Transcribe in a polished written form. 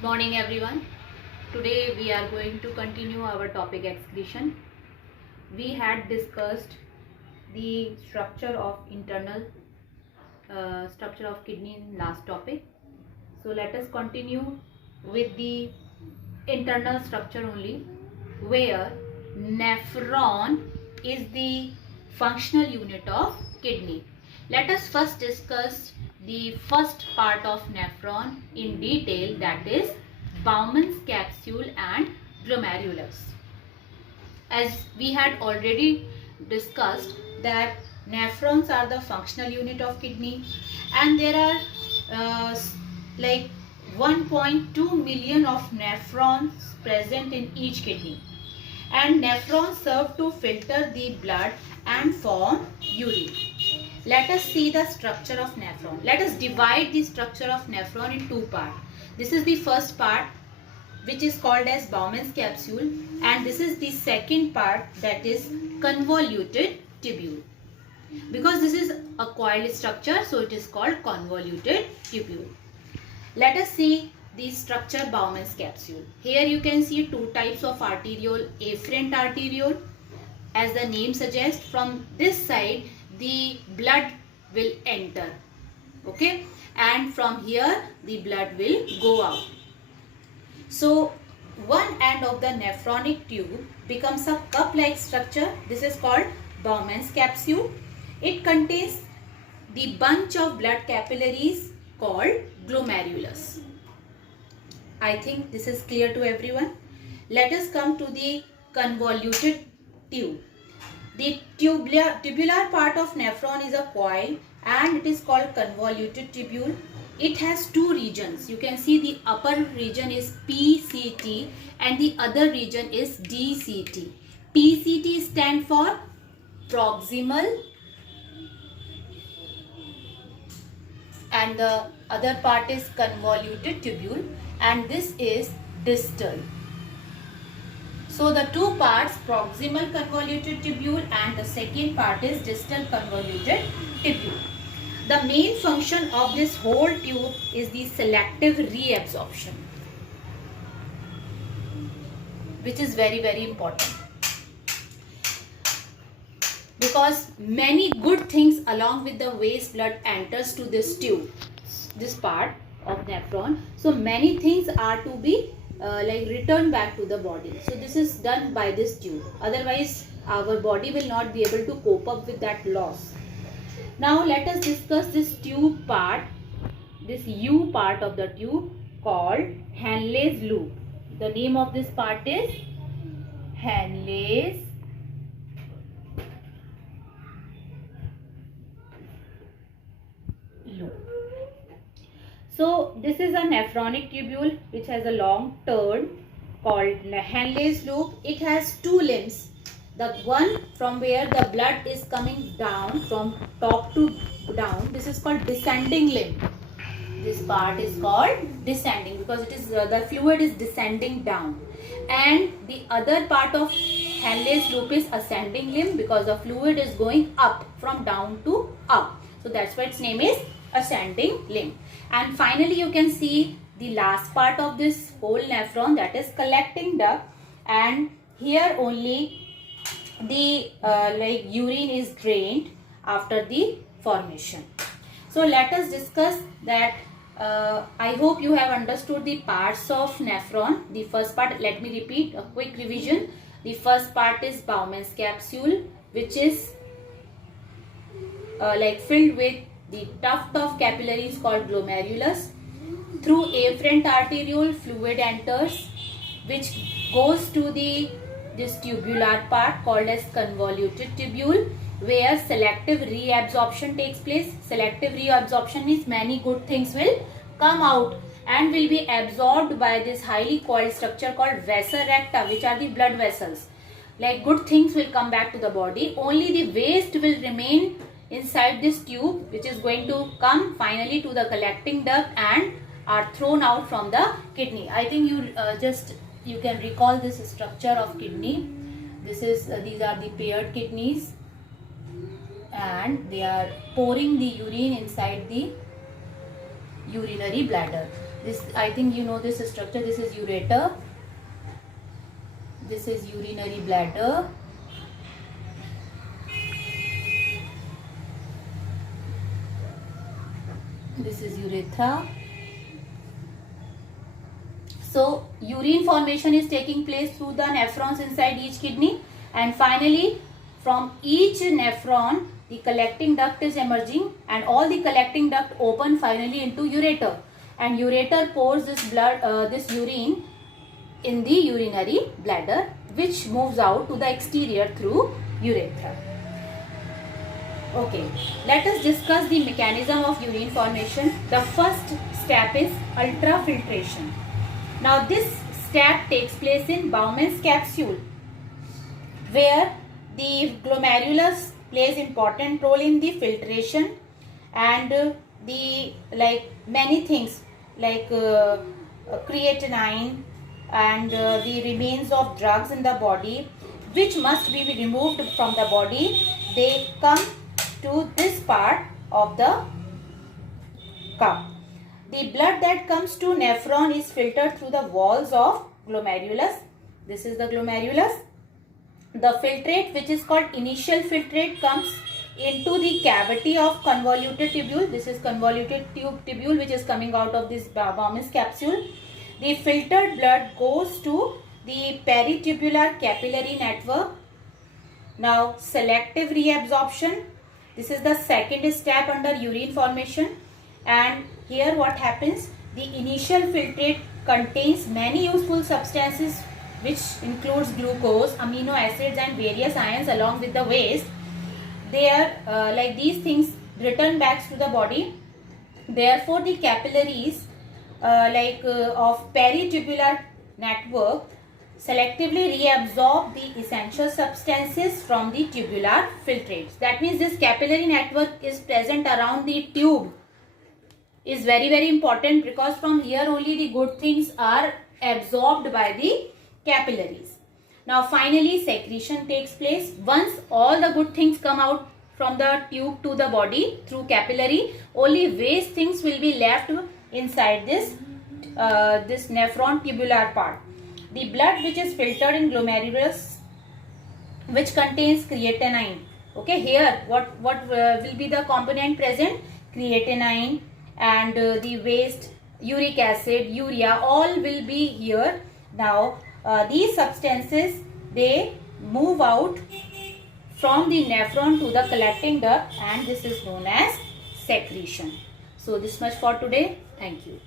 Morning everyone. Today we are going to continue our topic excretion. We had discussed the structure of internal structure of kidney in last topic. So let us continue with the internal structure only, where nephron is the functional unit of kidney. Let us first discuss the first part of nephron in detail, that is Bowman's capsule and glomerulus. As we had already discussed that nephrons are the functional unit of kidney, and there are like 1.2 million of nephrons present in each kidney, and nephrons serve to filter the blood and form urine. Let us see the structure of nephron. Let us divide the structure of nephron in two parts. This is the first part, which is called as Bowman's capsule, and this is the second part, that is convoluted tubule. Because this is a coiled structure, so it is called convoluted tubule. Let us see the structure Bowman's capsule. Here you can see two types of arteriole. Afferent arteriole, as the name suggests, from this side the blood will enter, okay, and from here the blood will go out. So one end of the nephronic tube becomes a cup-like structure. This is called Bowman's capsule. It contains the bunch of blood capillaries called glomerulus. I think this is clear to everyone. Let us come to the convoluted tube. The tubular part of nephron is a coil and it is called convoluted tubule. It has two regions. You can see the upper region is PCT and the other region is DCT. PCT stands for proximal and the other part is convoluted tubule, and this is distal. So the two parts, proximal convoluted tubule and the second part is distal convoluted tubule. The main function of this whole tube is the selective reabsorption, which is very important, because many good things along with the waste blood enters to this tube, this part of nephron. So many things are to be returned back to the body. So this is done by this tube. Otherwise our body will not be able to cope up with that loss. Now let us discuss this tube part, this U part of the tube called Henle's loop. The name of this part is Henle's loop. So this is a nephronic tubule which has a long turn called Henle's loop. It has two limbs. The one from where the blood is coming down from top to down, this is called descending limb. This part is called descending because it is the fluid is descending down, and the other part of Henle's loop is ascending limb because the fluid is going up from down to up. So that's why its name is ascending limb. And finally you can see the last part of this whole nephron, that is collecting duct, and here only the urine is drained after the formation. So let us discuss that. I hope you have understood the parts of nephron. The first part, let me repeat a quick revision. The first part is Bowman's capsule, which is filled with the tuft of capillaries called glomerulus. Through afferent arteriole, fluid enters, which goes to this tubular part called as convoluted tubule, where selective reabsorption takes place. Selective reabsorption means many good things will come out and will be absorbed by this highly coiled structure called vasa recta, which are the blood vessels. Like good things will come back to the body. Only the waste will remain inside this tube, which is going to come finally to the collecting duct and are thrown out from the kidney. I think you can recall this structure of kidney. This is these are the paired kidneys, and they are pouring the urine inside the urinary bladder. This, I think you know this structure. This is ureter. This is urinary bladder. This is urethra. So urine formation is taking place through the nephrons inside each kidney, and finally from each nephron the collecting duct is emerging, and all the collecting duct open finally into ureter, and ureter pours this this urine in the urinary bladder, which moves out to the exterior through urethra. Okay, let us discuss the mechanism of urine formation. The first step is ultrafiltration. Now this step takes place in Bowman's capsule, where the glomerulus plays important role in the filtration, and the many things like creatinine and the remains of drugs in the body, which must be removed from the body, they come to this part of the cup. The blood that comes to nephron is filtered through the walls of glomerulus. This is the glomerulus. The filtrate, which is called initial filtrate, comes into the cavity of convoluted tubule. This is convoluted tubule which is coming out of this Bowman's capsule. The filtered blood goes to the peritubular capillary network. Now selective reabsorption. This is the second step under urine formation, and here what happens, the initial filtrate contains many useful substances, which includes glucose, amino acids and various ions along with the waste. They are these things return back to the body. Therefore the capillaries of peritubular network selectively reabsorb the essential substances from the tubular filtrates. That means this capillary network is present around the tube is very, very important, because from here only the good things are absorbed by the capillaries. Now finally secretion takes place. Once all the good things come out from the tube to the body through capillary, only waste things will be left inside this this nephron tubular part. The blood which is filtered in glomerulus, which contains creatinine. Okay, here what will be the component present? Creatinine and the waste, uric acid, urea, all will be here. Now these substances, they move out from the nephron to the collecting duct, and this is known as secretion. So this much for today. Thank you.